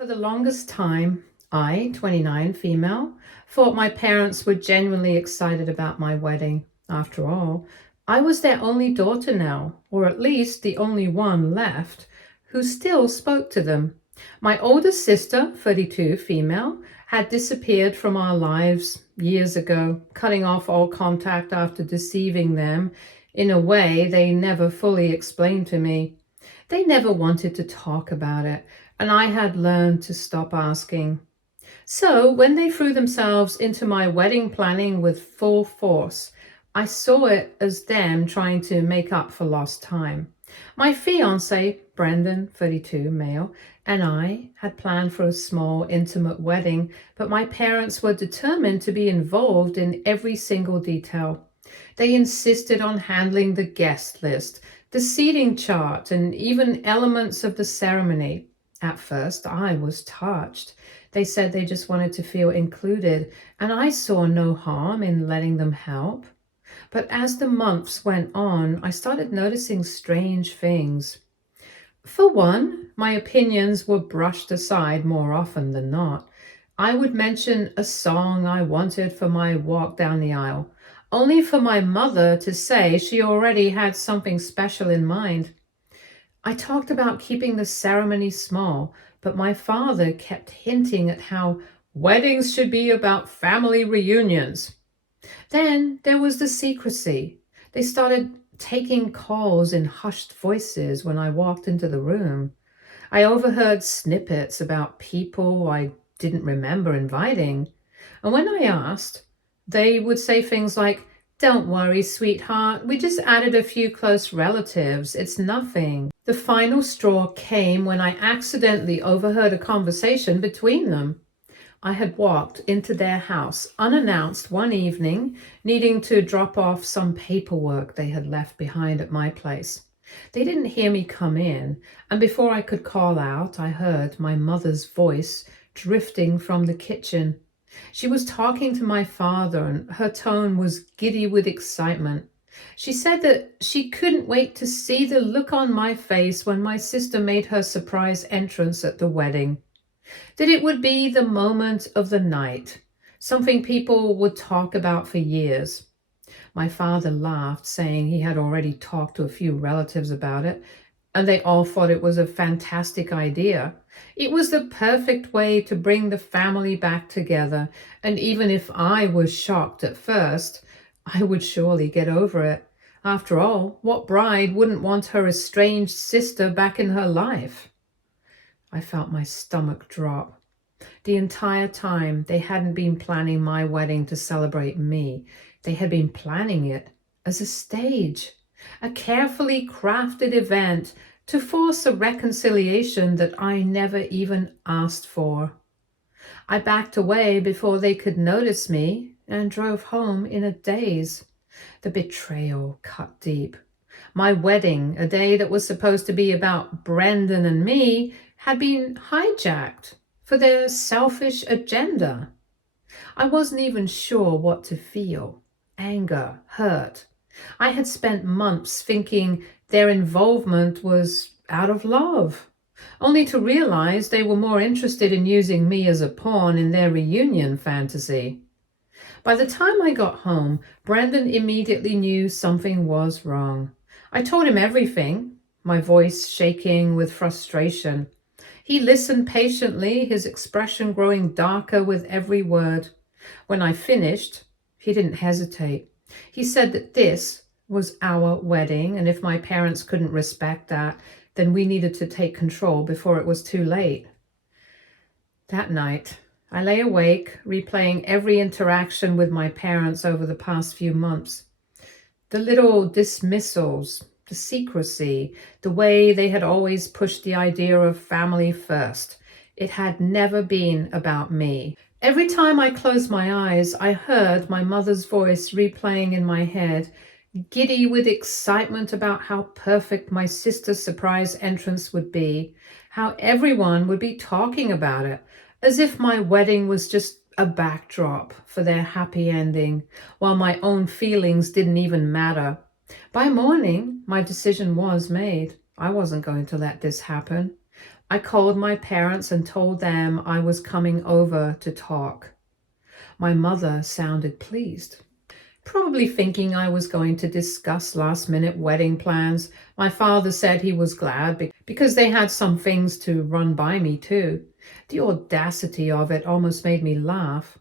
For the longest time, I, 29, female, thought my parents were genuinely excited about my wedding. After all, I was their only daughter now, or at least the only one left, who still spoke to them. My older sister, 32, female, had disappeared from our lives years ago, cutting off all contact after deceiving them in a way they never fully explained to me. They never wanted to talk about it, and I had learned to stop asking. So when they threw themselves into my wedding planning with full force, I saw it as them trying to make up for lost time. My fiance, Brendan, 32, male, and I had planned for a small, intimate wedding, but my parents were determined to be involved in every single detail. They insisted on handling the guest list, the seating chart, and even elements of the ceremony. At first, I was touched. They said they just wanted to feel included, and I saw no harm in letting them help. But as the months went on, I started noticing strange things. For one, my opinions were brushed aside more often than not. I would mention a song I wanted for my walk down the aisle, only for my mother to say she already had something special in mind. I talked about keeping the ceremony small, but my father kept hinting at how weddings should be about family reunions. Then there was the secrecy. They started taking calls in hushed voices when I walked into the room. I overheard snippets about people I didn't remember inviting. And when I asked, they would say things like, "Don't worry, sweetheart, we just added a few close relatives. It's nothing." The final straw came when I accidentally overheard a conversation between them. I had walked into their house unannounced one evening, needing to drop off some paperwork they had left behind at my place. They didn't hear me come in, and before I could call out, I heard my mother's voice drifting from the kitchen. She was talking to my father, and her tone was giddy with excitement. She said that she couldn't wait to see the look on my face when my sister made her surprise entrance at the wedding. That it would be the moment of the night, something people would talk about for years. My father laughed, saying he had already talked to a few relatives about it, and they all thought it was a fantastic idea. It was the perfect way to bring the family back together, and even if I was shocked at first, I would surely get over it. After all, what bride wouldn't want her estranged sister back in her life? I felt my stomach drop. The entire time, they hadn't been planning my wedding to celebrate me. They had been planning it as a stage, a carefully crafted event to force a reconciliation that I never even asked for. I backed away before they could notice me and drove home in a daze. The betrayal cut deep. My wedding, a day that was supposed to be about Brendan and me, had been hijacked for their selfish agenda. I wasn't even sure what to feel. Anger, hurt. I had spent months thinking their involvement was out of love, only to realize they were more interested in using me as a pawn in their reunion fantasy. By the time I got home, Brandon immediately knew something was wrong. I told him everything, my voice shaking with frustration. He listened patiently, his expression growing darker with every word. When I finished, he didn't hesitate. He said that this was our wedding, and if my parents couldn't respect that, then we needed to take control before it was too late. That night, I lay awake, replaying every interaction with my parents over the past few months. The little dismissals, the secrecy, the way they had always pushed the idea of family first. It had never been about me. Every time I closed my eyes, I heard my mother's voice replaying in my head, giddy with excitement about how perfect my sister's surprise entrance would be, how everyone would be talking about it, as if my wedding was just a backdrop for their happy ending, while my own feelings didn't even matter. By morning, my decision was made. I wasn't going to let this happen. I called my parents and told them I was coming over to talk. My mother sounded pleased, probably thinking I was going to discuss last-minute wedding plans. My father said he was glad because they had some things to run by me too. The audacity of it almost made me laugh.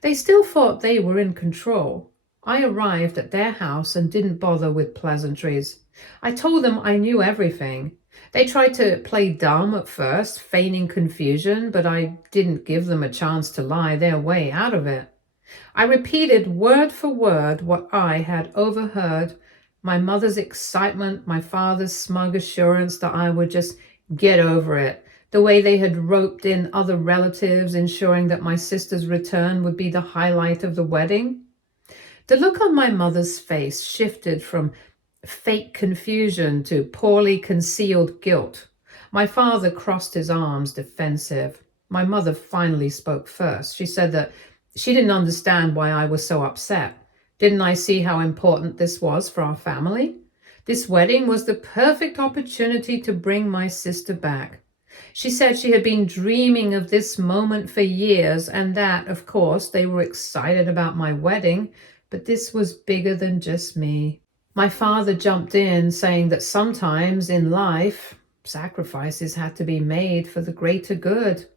They still thought they were in control. I arrived at their house and didn't bother with pleasantries. I told them I knew everything. They tried to play dumb at first, feigning confusion, but I didn't give them a chance to lie their way out of it. I repeated word for word what I had overheard: my mother's excitement, my father's smug assurance that I would just get over it, the way they had roped in other relatives, ensuring that my sister's return would be the highlight of the wedding. The look on my mother's face shifted from fake confusion to poorly concealed guilt. My father crossed his arms, defensive. My mother finally spoke first. She said that she didn't understand why I was so upset. Didn't I see how important this was for our family? This wedding was the perfect opportunity to bring my sister back. She said she had been dreaming of this moment for years, and that, of course, they were excited about my wedding, but this was bigger than just me. My father jumped in, saying that sometimes in life, sacrifices had to be made for the greater good.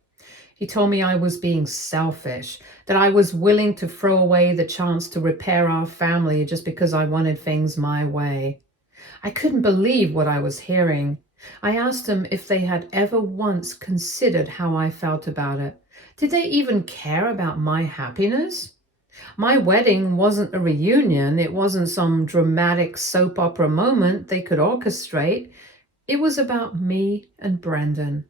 He told me I was being selfish, that I was willing to throw away the chance to repair our family just because I wanted things my way. I couldn't believe what I was hearing. I asked them if they had ever once considered how I felt about it. Did they even care about my happiness? My wedding wasn't a reunion. It wasn't some dramatic soap opera moment they could orchestrate. It was about me and Brendan.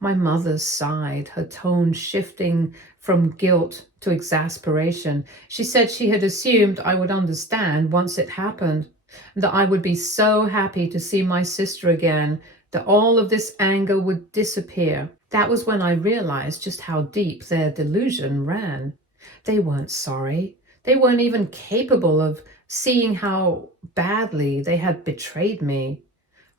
My mother sighed, her tone shifting from guilt to exasperation. She said she had assumed I would understand once it happened, that I would be so happy to see my sister again, that all of this anger would disappear. That was when I realized just how deep their delusion ran. They weren't sorry. They weren't even capable of seeing how badly they had betrayed me.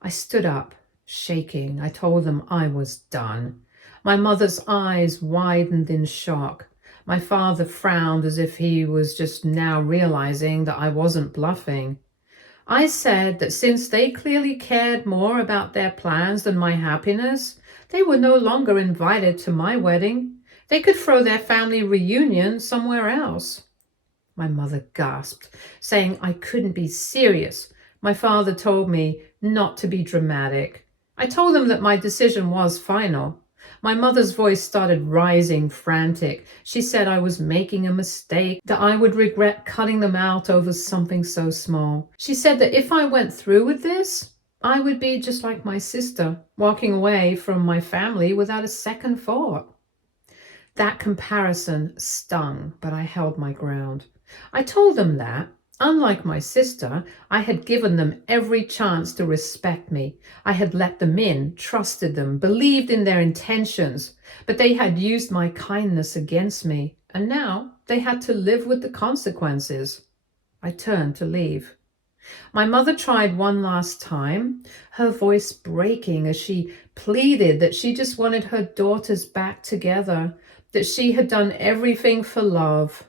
I stood up, shaking. I told them I was done. My mother's eyes widened in shock. My father frowned as if he was just now realizing that I wasn't bluffing. I said that since they clearly cared more about their plans than my happiness, they were no longer invited to my wedding. They could throw their family reunion somewhere else. My mother gasped, saying I couldn't be serious. My father told me not to be dramatic. I told him that my decision was final. My mother's voice started rising, frantic. She said I was making a mistake, that I would regret cutting them out over something so small. She said that if I went through with this, I would be just like my sister, walking away from my family without a second thought. That comparison stung, but I held my ground. I told them that, unlike my sister, I had given them every chance to respect me. I had let them in, trusted them, believed in their intentions, but they had used my kindness against me, and now they had to live with the consequences. I turned to leave. My mother tried one last time, her voice breaking as she pleaded that she just wanted her daughters back together, that she had done everything for love.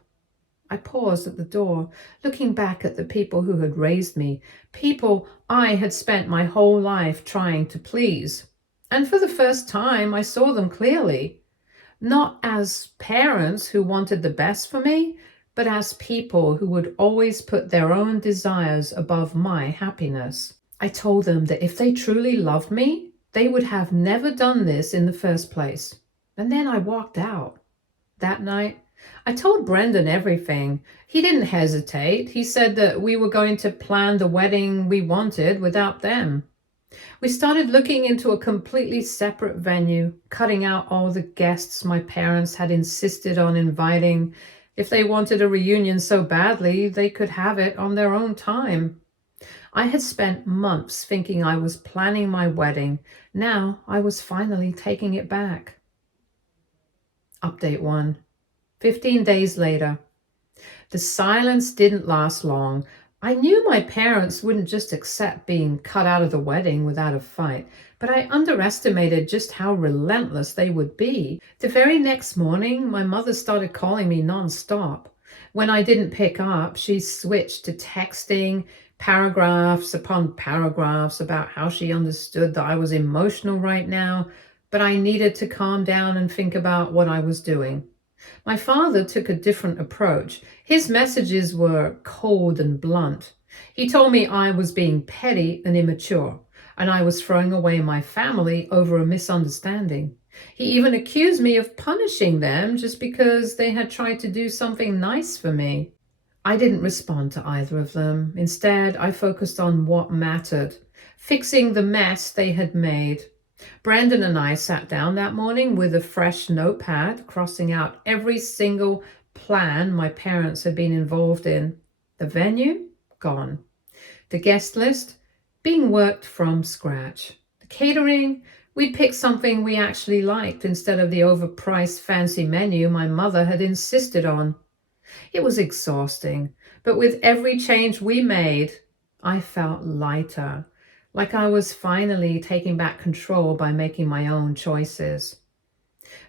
I paused at the door, looking back at the people who had raised me, people I had spent my whole life trying to please. And for the first time, I saw them clearly, not as parents who wanted the best for me, but as people who would always put their own desires above my happiness. I told them that if they truly loved me, they would have never done this in the first place. And then I walked out. That night, I told Brendan everything. He didn't hesitate. He said that we were going to plan the wedding we wanted without them. We started looking into a completely separate venue, cutting out all the guests my parents had insisted on inviting. If they wanted a reunion so badly, they could have it on their own time. I had spent months thinking I was planning my wedding. Now I was finally taking it back. Update 1. 15 days later. The silence didn't last long. I knew my parents wouldn't just accept being cut out of the wedding without a fight. but I underestimated just how relentless they would be. The very next morning, my mother started calling me nonstop. When I didn't pick up, she switched to texting paragraphs upon paragraphs about how she understood that I was emotional right now, but I needed to calm down and think about what I was doing. My father took a different approach. His messages were cold and blunt. He told me I was being petty and immature, and I was throwing away my family over a misunderstanding. He even accused me of punishing them just because they had tried to do something nice for me. I didn't respond to either of them. Instead, I focused on what mattered, fixing the mess they had made. Brandon and I sat down that morning with a fresh notepad, crossing out every single plan my parents had been involved in. The venue? Gone. The guest list? Being worked from scratch. The catering? We'd picked something we actually liked instead of the overpriced fancy menu my mother had insisted on. It was exhausting, but with every change we made, I felt lighter, like I was finally taking back control by making my own choices.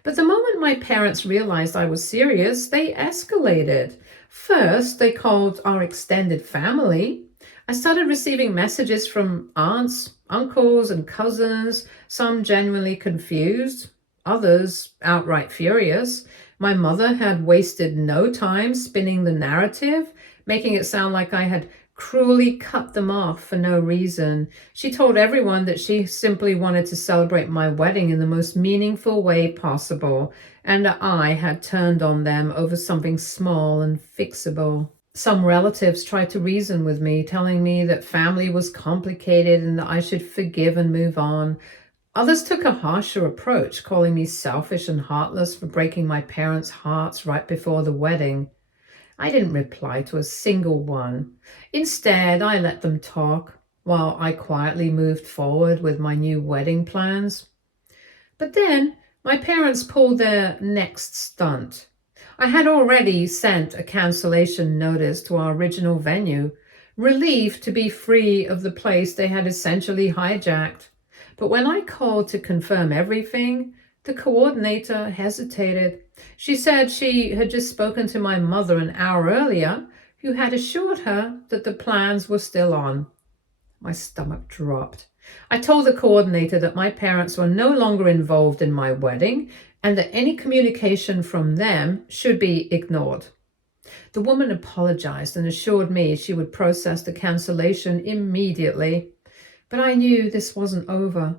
But the moment my parents realized I was serious, they escalated. First, they called our extended family. I started receiving messages from aunts, uncles, and cousins, some genuinely confused, others outright furious. My mother had wasted no time spinning the narrative, making it sound like I had cruelly cut them off for no reason. She told everyone that she simply wanted to celebrate my wedding in the most meaningful way possible, and that I had turned on them over something small and fixable. Some relatives tried to reason with me, telling me that family was complicated and that I should forgive and move on. Others took a harsher approach, calling me selfish and heartless for breaking my parents' hearts right before the wedding. I didn't reply to a single one. Instead, I let them talk while I quietly moved forward with my new wedding plans. But then my parents pulled their next stunt. I had already sent a cancellation notice to our original venue, relieved to be free of the place they had essentially hijacked. But when I called to confirm everything, the coordinator hesitated. She said she had just spoken to my mother an hour earlier, who had assured her that the plans were still on. My stomach dropped. I told the coordinator that my parents were no longer involved in my wedding and that any communication from them should be ignored. The woman apologized and assured me she would process the cancellation immediately. But I knew this wasn't over.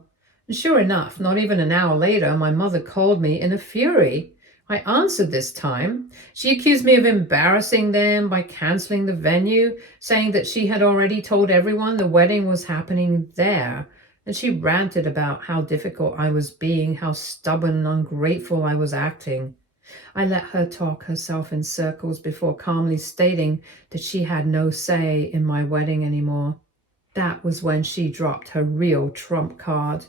And sure enough, not even an hour later, my mother called me in a fury. I answered this time. She accused me of embarrassing them by canceling the venue, saying that she had already told everyone the wedding was happening there. And she ranted about how difficult I was being, how stubborn and ungrateful I was acting. I let her talk herself in circles before calmly stating that she had no say in my wedding anymore. That was when she dropped her real trump card.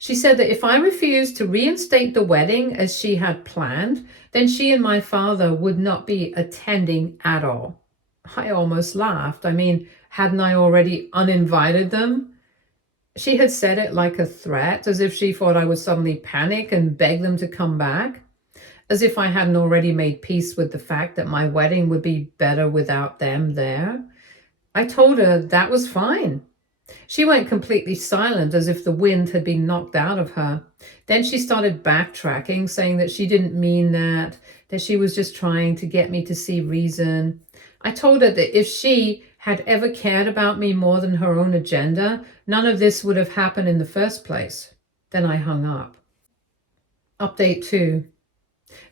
She said that if I refused to reinstate the wedding as she had planned, then she and my father would not be attending at all. I almost laughed. I mean, hadn't I already uninvited them? She had said it like a threat, as if she thought I would suddenly panic and beg them to come back, as if I hadn't already made peace with the fact that my wedding would be better without them there. I told her that was fine. She went completely silent, as if the wind had been knocked out of her. Then she started backtracking, saying that she didn't mean that she was just trying to get me to see reason. I told her that if she had ever cared about me more than her own agenda, none of this would have happened in the first place. Then I hung up. Update 2.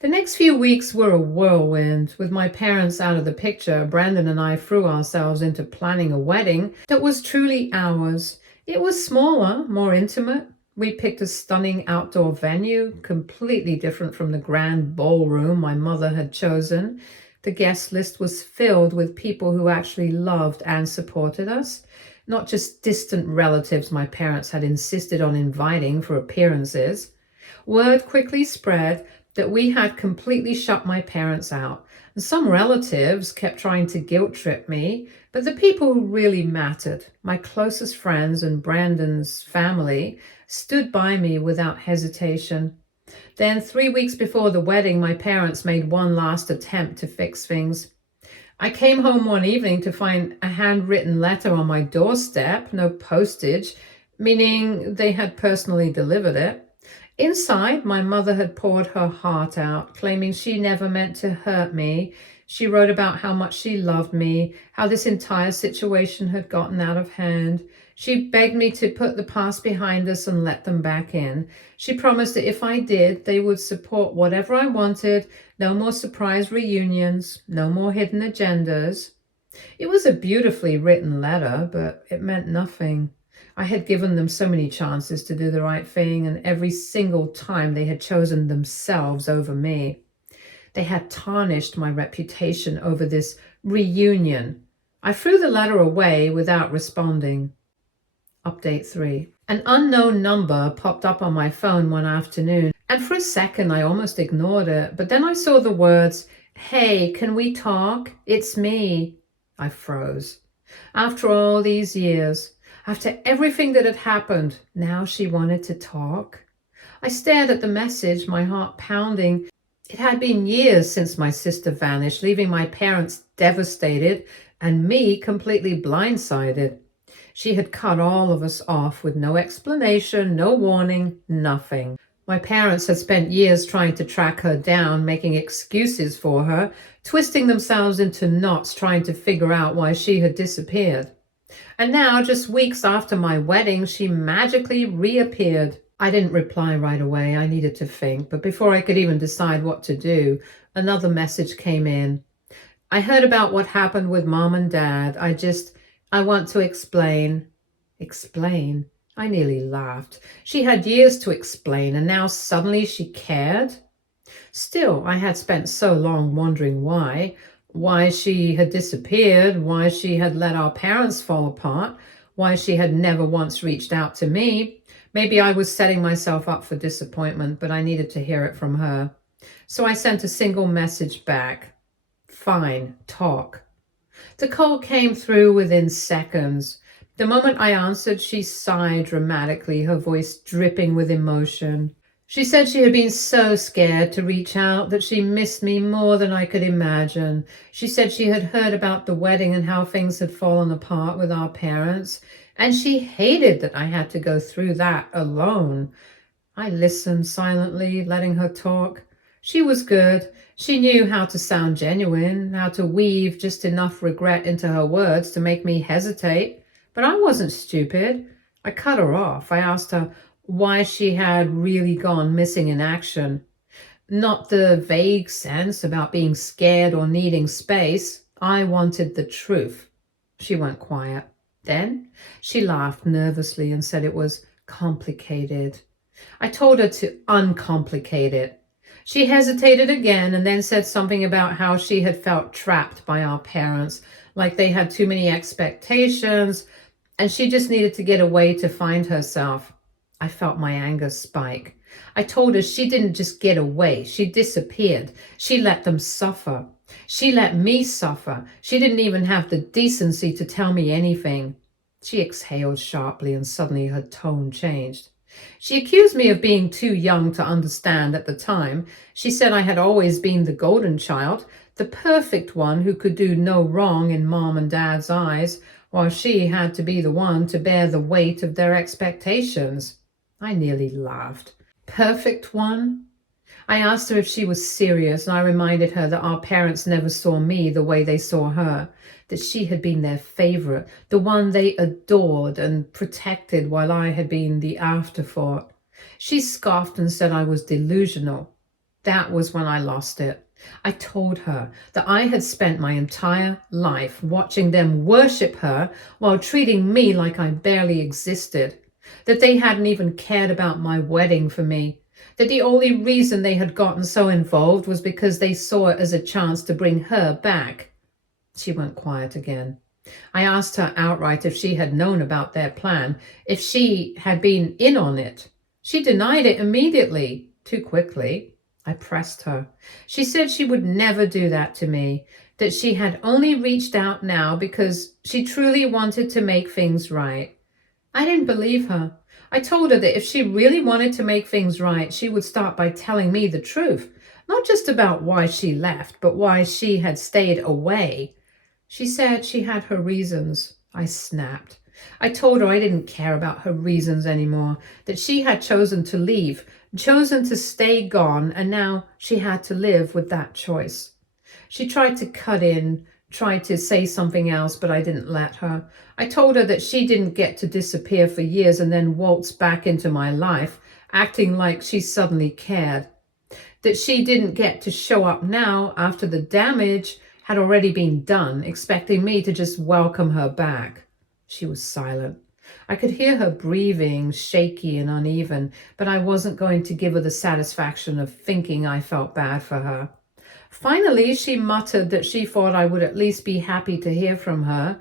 The next few weeks were a whirlwind. With my parents out of the picture, Brandon and I threw ourselves into planning a wedding that was truly ours. It was smaller, more intimate. We picked a stunning outdoor venue, completely different from the grand ballroom my mother had chosen. The guest list was filled with people who actually loved and supported us, not just distant relatives my parents had insisted on inviting for appearances. Word quickly spread that we had completely shut my parents out. And some relatives kept trying to guilt trip me, but the people who really mattered, my closest friends and Brandon's family, stood by me without hesitation. Then 3 weeks before the wedding, my parents made one last attempt to fix things. I came home one evening to find a handwritten letter on my doorstep, no postage, meaning they had personally delivered it. Inside, my mother had poured her heart out, claiming she never meant to hurt me. She wrote about how much she loved me, how this entire situation had gotten out of hand. She begged me to put the past behind us and let them back in. She promised that if I did, they would support whatever I wanted. No more surprise reunions, no more hidden agendas. It was a beautifully written letter, but it meant nothing. I had given them so many chances to do the right thing, and every single time they had chosen themselves over me. They had tarnished my reputation over this reunion. I threw the letter away without responding. Update 3. An unknown number popped up on my phone one afternoon, and for a second I almost ignored it, but then I saw the words, "Hey, can we talk? It's me." I froze. After all these years, after everything that had happened, now she wanted to talk. I stared at the message, my heart pounding. It had been years since my sister vanished, leaving my parents devastated and me completely blindsided. She had cut all of us off with no explanation, no warning, nothing. My parents had spent years trying to track her down, making excuses for her, twisting themselves into knots trying to figure out why she had disappeared. And now, just weeks after my wedding, she magically reappeared. I didn't reply right away. I needed to think. But before I could even decide what to do, another message came in. "I heard about what happened with Mom and Dad. I want to explain." Explain? I nearly laughed. She had years to explain, and now suddenly she cared? Still, I had spent so long wondering why she had disappeared, why she had let our parents fall apart, why she had never once reached out to me. Maybe I was setting myself up for disappointment, but I needed to hear it from her. So I sent a single message back. "Fine, talk." The call came through within seconds. The moment I answered, she sighed dramatically, her voice dripping with emotion. She said she had been so scared to reach out, that she missed me more than I could imagine. She said she had heard about the wedding and how things had fallen apart with our parents, and she hated that I had to go through that alone. I listened silently, letting her talk. She was good. She knew how to sound genuine, how to weave just enough regret into her words to make me hesitate. But I wasn't stupid. I cut her off. I asked her why she had really gone missing in action. Not the vague sense about being scared or needing space. I wanted the truth. She went quiet. Then she laughed nervously and said it was complicated. I told her to uncomplicate it. She hesitated again and then said something about how she had felt trapped by our parents, like they had too many expectations, and she just needed to get away to find herself. I felt my anger spike. I told her she didn't just get away, she disappeared. She let them suffer. She let me suffer. She didn't even have the decency to tell me anything. She exhaled sharply and suddenly her tone changed. She accused me of being too young to understand at the time. She said I had always been the golden child, the perfect one who could do no wrong in Mom and Dad's eyes, while she had to be the one to bear the weight of their expectations. I nearly laughed. Perfect one? I asked her if she was serious, and I reminded her that our parents never saw me the way they saw her, that she had been their favorite, the one they adored and protected while I had been the afterthought. She scoffed and said I was delusional. That was when I lost it. I told her that I had spent my entire life watching them worship her while treating me like I barely existed, that they hadn't even cared about my wedding for me, that the only reason they had gotten so involved was because they saw it as a chance to bring her back. She went quiet again. I asked her outright if she had known about their plan, if she had been in on it. She denied it immediately, too quickly. I pressed her. She said she would never do that to me, that she had only reached out now because she truly wanted to make things right. I didn't believe her. I told her that if she really wanted to make things right, she would start by telling me the truth, not just about why she left, but why she had stayed away. She said she had her reasons. I snapped. I told her I didn't care about her reasons anymore, that she had chosen to leave, chosen to stay gone, and now she had to live with that choice. She tried to cut in, tried to say something else, but I didn't let her. I told her that she didn't get to disappear for years and then waltz back into my life, acting like she suddenly cared. That she didn't get to show up now after the damage had already been done, expecting me to just welcome her back. She was silent. I could hear her breathing, shaky and uneven, but I wasn't going to give her the satisfaction of thinking I felt bad for her. Finally, she muttered that she thought I would at least be happy to hear from her.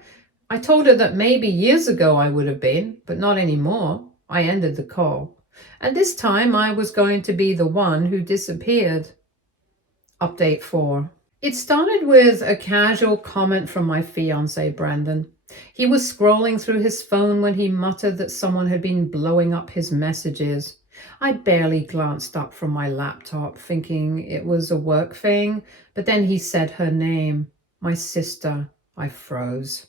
I told her that maybe years ago I would have been, but not anymore. I ended the call. And this time I was going to be the one who disappeared. Update 4. It started with a casual comment from my fiancé, Brandon. He was scrolling through his phone when he muttered that someone had been blowing up his messages. I barely glanced up from my laptop, thinking it was a work thing, but then he said her name, my sister. I froze.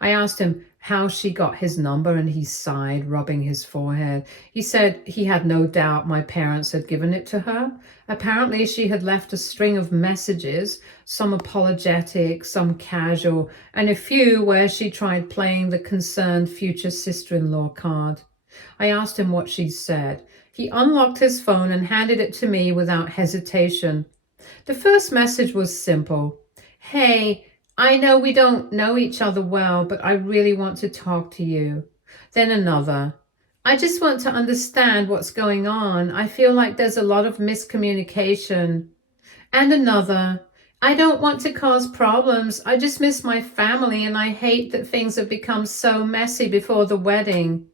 I asked him how she got his number, and he sighed, rubbing his forehead. He said he had no doubt my parents had given it to her. Apparently, she had left a string of messages, some apologetic, some casual, and a few where she tried playing the concerned future sister-in-law card. I asked him what she'd said. He unlocked his phone and handed it to me without hesitation. The first message was simple. Hey, I know we don't know each other well, but I really want to talk to you. Then another. I just want to understand what's going on. I feel like there's a lot of miscommunication. And another. I don't want to cause problems. I just miss my family and I hate that things have become so messy before the wedding.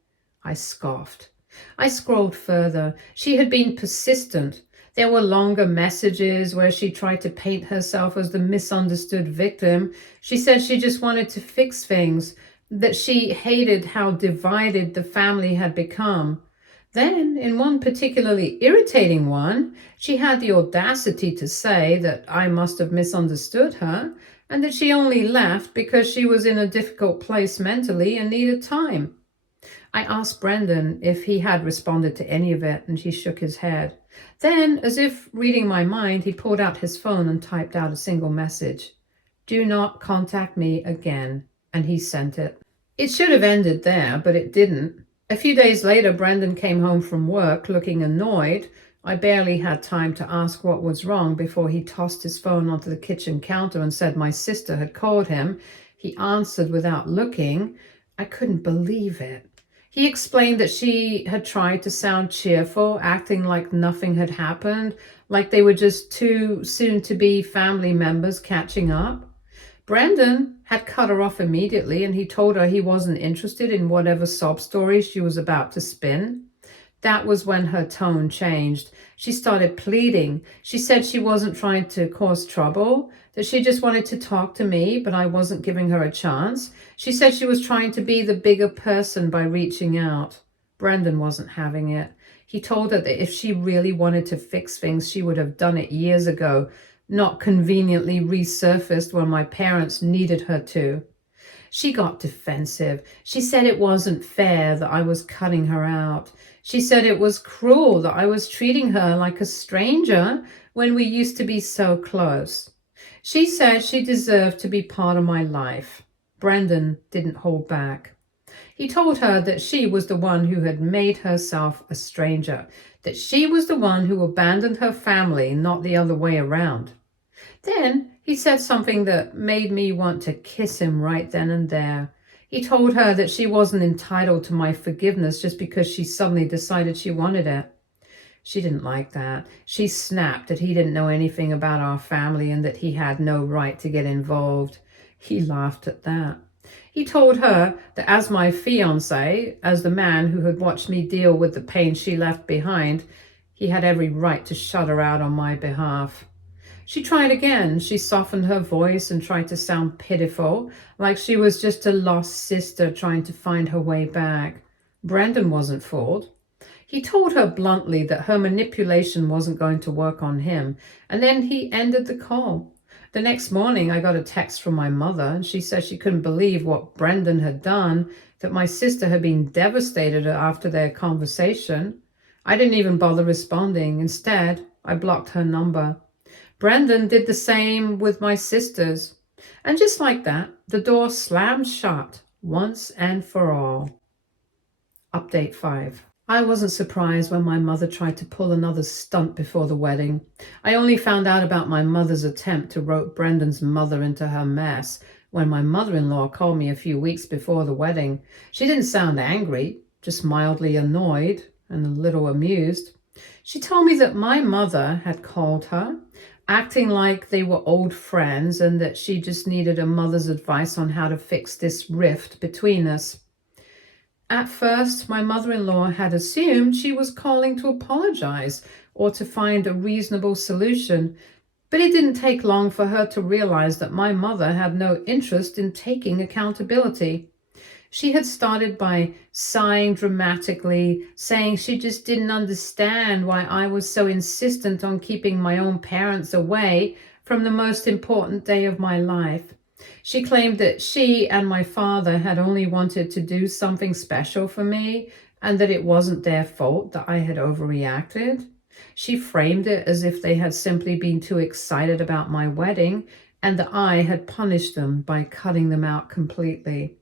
I scoffed. I scrolled further. She had been persistent. There were longer messages where she tried to paint herself as the misunderstood victim. She said she just wanted to fix things, that she hated how divided the family had become. Then, in one particularly irritating one, she had the audacity to say that I must have misunderstood her and that she only left because she was in a difficult place mentally and needed time. I asked Brendan if he had responded to any of it, and he shook his head. Then, as if reading my mind, he pulled out his phone and typed out a single message. Do not contact me again. And he sent it. It should have ended there, but it didn't. A few days later, Brendan came home from work looking annoyed. I barely had time to ask what was wrong before he tossed his phone onto the kitchen counter and said my sister had called him. He answered without looking. I couldn't believe it. He explained that she had tried to sound cheerful, acting like nothing had happened, like they were just two soon-to-be family members catching up. Brendan had cut her off immediately, and he told her he wasn't interested in whatever sob story she was about to spin. That was when her tone changed. She started pleading. She said she wasn't trying to cause trouble, that she just wanted to talk to me, but I wasn't giving her a chance. She said she was trying to be the bigger person by reaching out. Brendan wasn't having it. He told her that if she really wanted to fix things, she would have done it years ago, not conveniently resurfaced when my parents needed her to. She got defensive. She said it wasn't fair that I was cutting her out. She said it was cruel that I was treating her like a stranger when we used to be so close. She said she deserved to be part of my life. Brendan didn't hold back. He told her that she was the one who had made herself a stranger, that she was the one who abandoned her family, not the other way around. Then he said something that made me want to kiss him right then and there. He told her that she wasn't entitled to my forgiveness just because she suddenly decided she wanted it. She didn't like that. She snapped that he didn't know anything about our family and that he had no right to get involved. He laughed at that. He told her that as my fiancé, as the man who had watched me deal with the pain she left behind, he had every right to shut her out on my behalf. She tried again. She softened her voice and tried to sound pitiful, like she was just a lost sister trying to find her way back. Brendan wasn't fooled. He told her bluntly that her manipulation wasn't going to work on him, and then he ended the call. The next morning, I got a text from my mother, and she said she couldn't believe what Brendan had done, that my sister had been devastated after their conversation. I didn't even bother responding. Instead, I blocked her number. Brendan did the same with my sisters. And just like that, the door slammed shut once and for all. Update 5. I wasn't surprised when my mother tried to pull another stunt before the wedding. I only found out about my mother's attempt to rope Brendan's mother into her mess when my mother-in-law called me a few weeks before the wedding. She didn't sound angry, just mildly annoyed and a little amused. She told me that my mother had called her, acting like they were old friends and that she just needed a mother's advice on how to fix this rift between us. At first, my mother-in-law had assumed she was calling to apologize or to find a reasonable solution, but it didn't take long for her to realize that my mother had no interest in taking accountability. She had started by sighing dramatically, saying she just didn't understand why I was so insistent on keeping my own parents away from the most important day of my life. She claimed that she and my father had only wanted to do something special for me and that it wasn't their fault that I had overreacted. She framed it as if they had simply been too excited about my wedding and that I had punished them by cutting them out completely.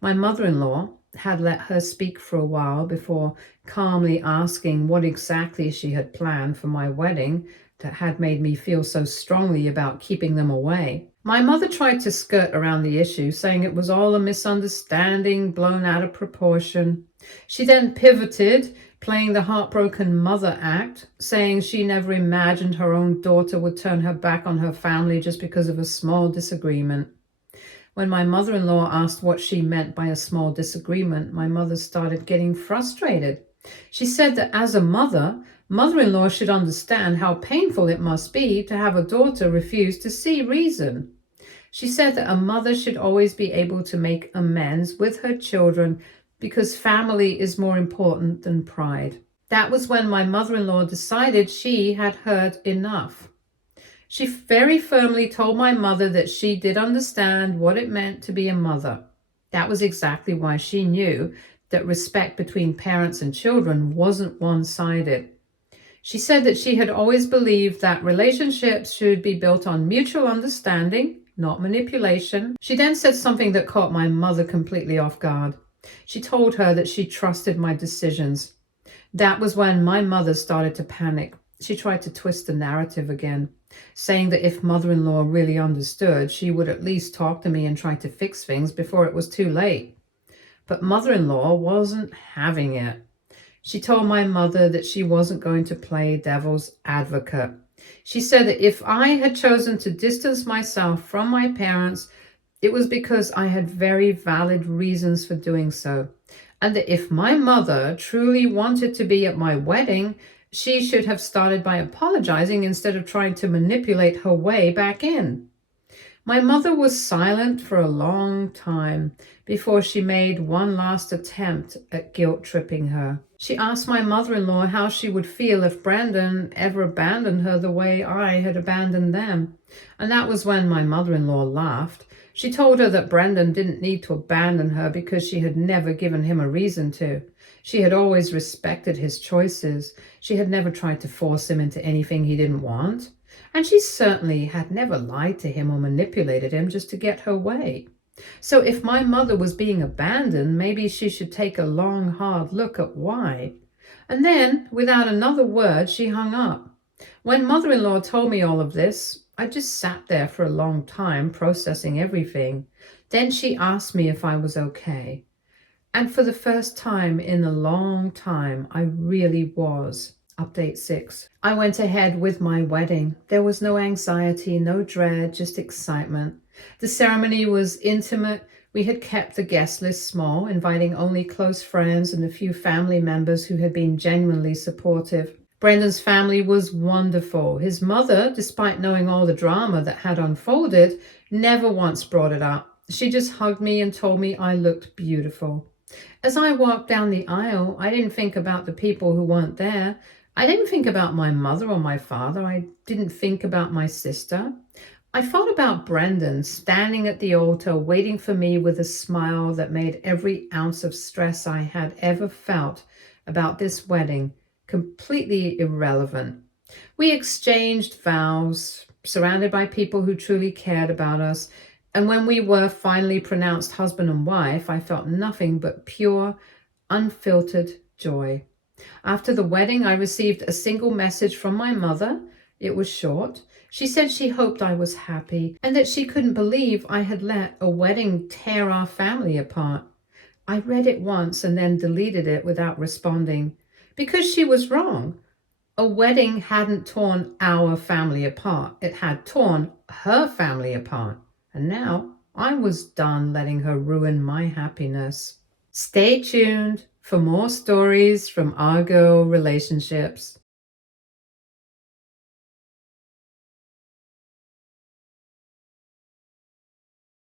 My mother-in-law had let her speak for a while before calmly asking what exactly she had planned for my wedding that had made me feel so strongly about keeping them away. My mother tried to skirt around the issue, saying it was all a misunderstanding blown out of proportion. She then pivoted, playing the heartbroken mother act, saying she never imagined her own daughter would turn her back on her family just because of a small disagreement. When my mother-in-law asked what she meant by a small disagreement, my mother started getting frustrated. She said that as a mother-in-law should understand how painful it must be to have a daughter refuse to see reason. She said that a mother should always be able to make amends with her children because family is more important than pride. That was when my mother-in-law decided she had heard enough. She very firmly told my mother that she did understand what it meant to be a mother. That was exactly why she knew that respect between parents and children wasn't one-sided. She said that she had always believed that relationships should be built on mutual understanding, not manipulation. She then said something that caught my mother completely off guard. She told her that she trusted my decisions. That was when my mother started to panic. She tried to twist the narrative again, saying that if mother-in-law really understood, she would at least talk to me and try to fix things before it was too late. But mother-in-law wasn't having it. She told my mother that she wasn't going to play devil's advocate. She said that if I had chosen to distance myself from my parents, it was because I had very valid reasons for doing so, and that if my mother truly wanted to be at my wedding, she should have started by apologizing instead of trying to manipulate her way back in. My mother was silent for a long time before she made one last attempt at guilt-tripping her. She asked my mother-in-law how she would feel if Brendan ever abandoned her the way I had abandoned them. And that was when my mother-in-law laughed. She told her that Brendan didn't need to abandon her because she had never given him a reason to. She had always respected his choices. She had never tried to force him into anything he didn't want. And she certainly had never lied to him or manipulated him just to get her way. So if my mother was being abandoned, maybe she should take a long, hard look at why. And then, without another word, she hung up. When mother-in-law told me all of this, I just sat there for a long time processing everything. Then she asked me if I was okay. And for the first time in a long time, I really was. Update 6. I went ahead with my wedding. There was no anxiety, no dread, just excitement. The ceremony was intimate. We had kept the guest list small, inviting only close friends and a few family members who had been genuinely supportive. Brendan's family was wonderful. His mother, despite knowing all the drama that had unfolded, never once brought it up. She just hugged me and told me I looked beautiful. As I walked down the aisle, I didn't think about the people who weren't there. I didn't think about my mother or my father. I didn't think about my sister. I thought about Brendan standing at the altar waiting for me with a smile that made every ounce of stress I had ever felt about this wedding completely irrelevant. We exchanged vows, surrounded by people who truly cared about us, and when we were finally pronounced husband and wife, I felt nothing but pure, unfiltered joy. After the wedding, I received a single message from my mother. It was short. She said she hoped I was happy and that she couldn't believe I had let a wedding tear our family apart. I read it once and then deleted it without responding because she was wrong. A wedding hadn't torn our family apart, it had torn her family apart. And now I was done letting her ruin my happiness. Stay tuned for more stories from our girl relationships.